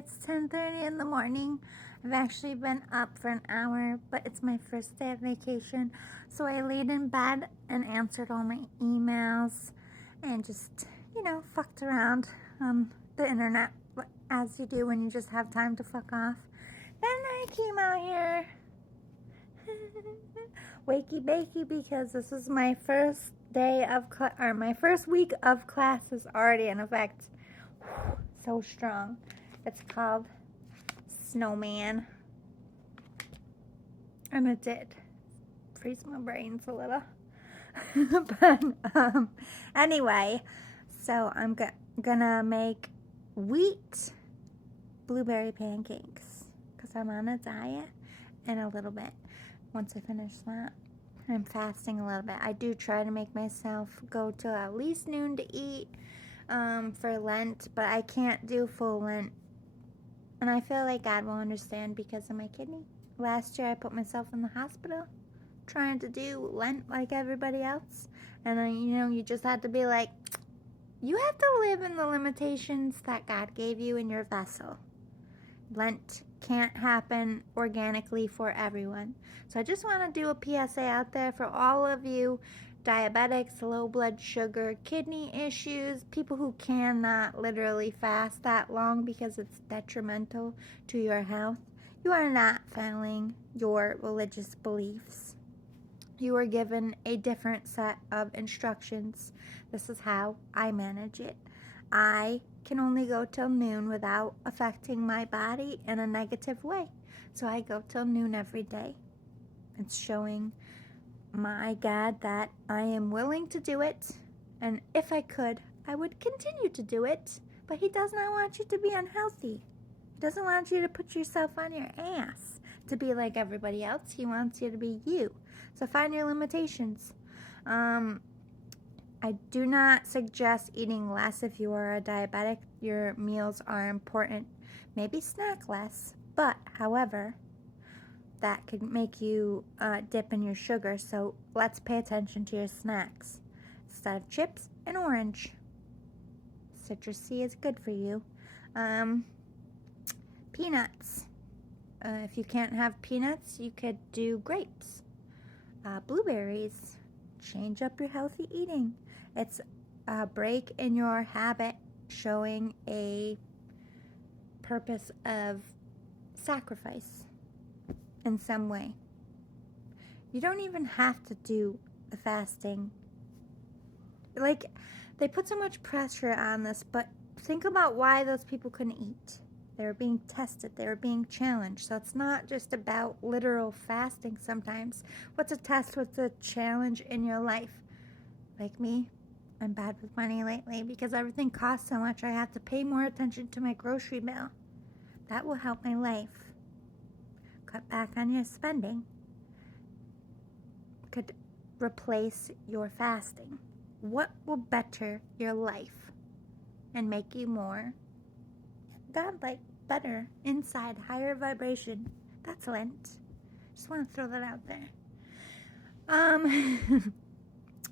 It's 10:30 in the morning. I've actually been up for an hour, but it's my first day of vacation. So I laid in bed and answered all my emails and just, fucked around on the internet as you do when you just have time to fuck off. Then I came out here wakey bakey because this is my first day of my first week of classes already in effect. So strong. It's called Snowman, and it did freeze my brains a little. But anyway, so I'm gonna make wheat blueberry pancakes because I'm on a diet in a little bit. Once I finish that, I'm fasting a little bit. I do try to make myself go to at least noon to eat for Lent, but I can't do full Lent. And I feel like God will understand because of my kidney. Last year I put myself in the hospital trying to do Lent like everybody else. And you just had to be like, you have to live in the limitations that God gave you in your vessel. Lent can't happen organically for everyone. So I just want to do a PSA out there for all of you diabetics, low blood sugar, kidney issues, people who cannot literally fast that long because it's detrimental to your health. You are not failing your religious beliefs. You are given a different set of instructions. This is how I manage it. I can only go till noon without affecting my body in a negative way. So I go till noon every day. It's showing my God that I am willing to do it, and if I could, I would continue to do it, but He does not want you to be unhealthy. He doesn't want you to put yourself on your ass to be like everybody else. He wants you to be you. So find your limitations. I do not suggest eating less if you are a diabetic. Your meals are important. Maybe snack less, but however, that could make you dip in your sugar. So let's pay attention to your snacks. Instead of chips, an orange. Citrus C is good for you. Peanuts. If you can't have peanuts, you could do grapes. Blueberries. Change up your healthy eating. It's a break in your habit, showing a purpose of sacrifice in some way. You don't even have to do the fasting. Like, they put so much pressure on this, but think about why those people couldn't eat. They were being tested. They were being challenged. So it's not just about literal fasting sometimes. What's a test? What's a challenge in your life? Like me, I'm bad with money lately because everything costs so much. I have to pay more attention to my grocery bill. That will help my life. Cut back on your spending. Could replace your fasting. What will better your life and make you more godlike, better, inside, higher vibration? That's Lent. Just want to throw that out there.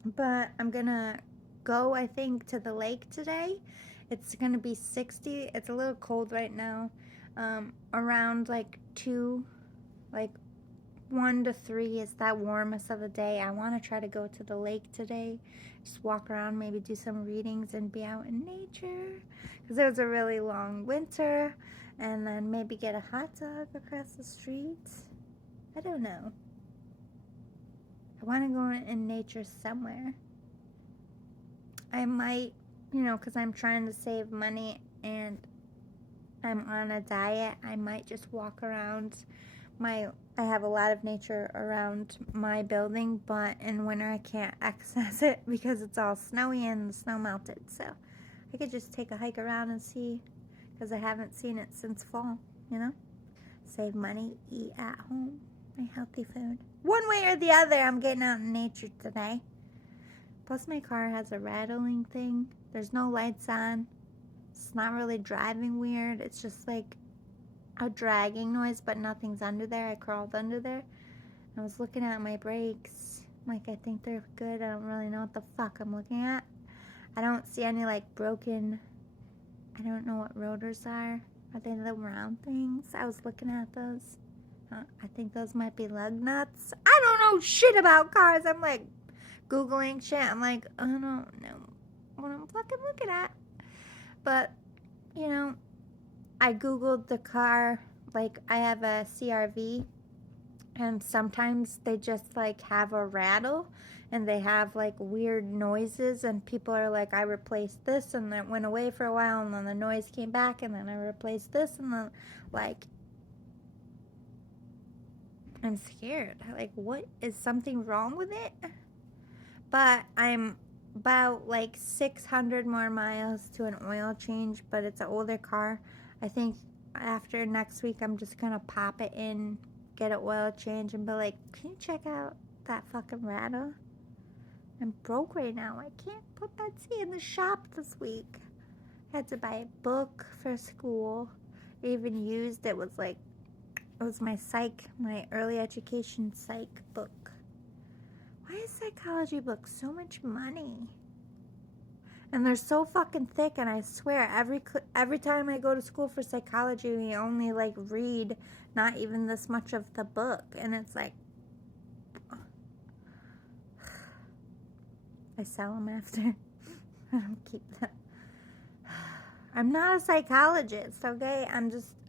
But I'm gonna go, I think, to the lake today. It's gonna be 60. It's a little cold right now. Around like 2, like 1 to 3 is that warmest of the day. I want to try to go to the lake today. Just walk around, maybe do some readings and be out in nature. Because it was a really long winter. And then maybe get a hot dog across the street. I don't know. I want to go in nature somewhere. I might, because I'm trying to save money and I'm on a diet, I might just walk around I have a lot of nature around my building, but in winter I can't access it because it's all snowy and the snow melted. So I could just take a hike around and see, because I haven't seen it since fall, Save money, eat at home, my healthy food. One way or the other, I'm getting out in nature today. Plus my car has a rattling thing. There's no lights on. It's not really driving weird. It's just like a dragging noise, but nothing's under there. I crawled under there. I was looking at my brakes. I think they're good. I don't really know what the fuck I'm looking at. I don't see any broken, I don't know what rotors are. Are they the round things? I was looking at those. I think those might be lug nuts. I don't know shit about cars. I'm like Googling shit. I'm like, I don't know what I'm fucking looking at. But, you know, I Googled the car. Like, I have a CRV. And sometimes they just like have a rattle and they have like weird noises. And people are like, I replaced this and it went away for a while. And then the noise came back. And then I replaced this. And then, like, I'm scared. Like, what is something wrong with it? But I'm about like 600 more miles to an oil change, but it's an older car. I think after next week, I'm just gonna pop it in, get an oil change, and be like, can you check out that fucking rattle? I'm broke right now. I can't put Betsy in the shop this week. I had to buy a book for school. Even used it was like, it was my early education psych book. Why is psychology books so much money? And they're so fucking thick, and I swear every time I go to school for psychology, we only like read not even this much of the book, and it's like I sell them after. I don't keep them. I'm not a psychologist, okay?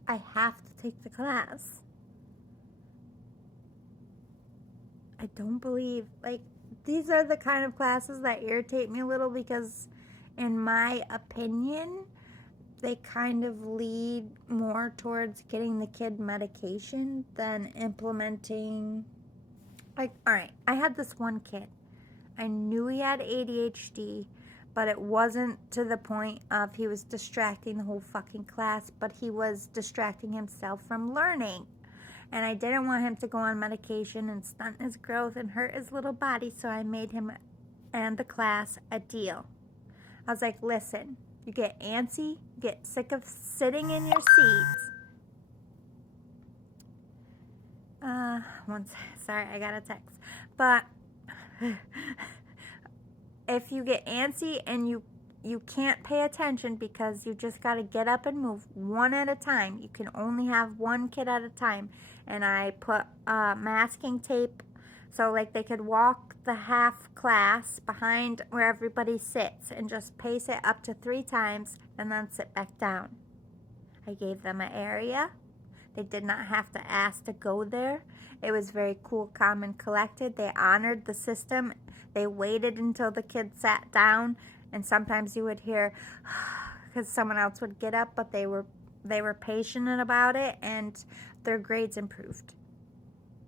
I have to take the class. I don't believe, like, these are the kind of classes that irritate me a little because, in my opinion, they kind of lead more towards getting the kid medication than implementing. Like, all right, I had this one kid. I knew he had ADHD, but it wasn't to the point of he was distracting the whole fucking class, but he was distracting himself from learning. And I didn't want him to go on medication and stunt his growth and hurt his little body, so I made him and the class a deal. I was like, listen, you get antsy, get sick of sitting in your seats. Sorry, I got a text. But if you get antsy and you can't pay attention because you just got to get up and move one at a time. You can only have one kid at a time. And I put masking tape so like they could walk the half class behind where everybody sits and just pace it up to 3 times and then sit back down. I gave them an area. They did not have to ask to go there. It was very cool, calm, and collected. They honored the system. They waited until the kids sat down. And sometimes you would hear, because someone else would get up, but they were patient about it, and their grades improved.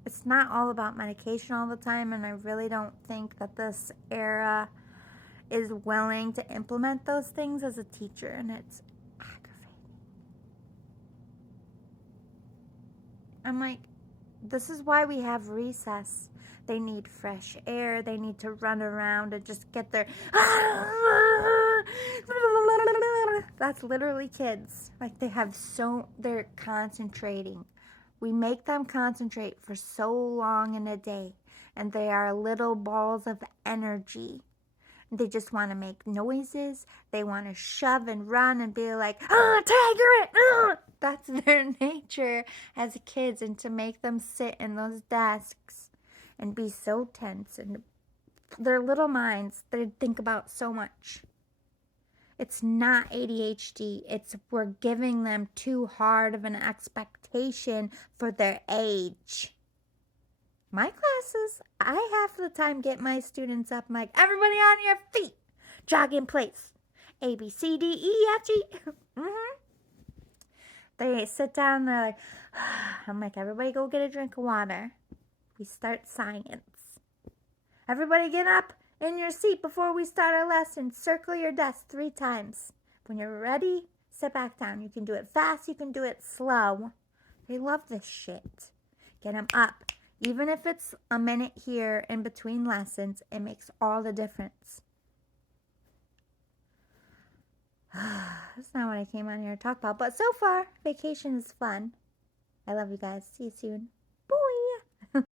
It's not all about medication all the time, and I really don't think that this era is willing to implement those things as a teacher, and it's aggravating. I'm like, this is why we have recess. They need fresh air. They need to run around and just get their... That's literally kids. Like, they're concentrating. We make them concentrate for so long in a day. And they are little balls of energy. They just want to make noises. They want to shove and run and be like, tiger! That's their nature as kids. And to make them sit in those desks and be so tense, and their little minds, they think about so much. It's not ADHD. It's we're giving them too hard of an expectation for their age. My classes, I half the time get my students up. I'm like, everybody on your feet. Jog in place. A, B, C, D, E, F, G. They sit down. They're like, I'm like, everybody go get a drink of water. We start science. Everybody get up in your seat before we start our lesson. Circle your desk 3 times. When you're ready, sit back down. You can do it fast. You can do it slow. They love this shit. Get them up. Even if it's a minute here in between lessons, it makes all the difference. That's not what I came on here to talk about. But so far, vacation is fun. I love you guys. See you soon.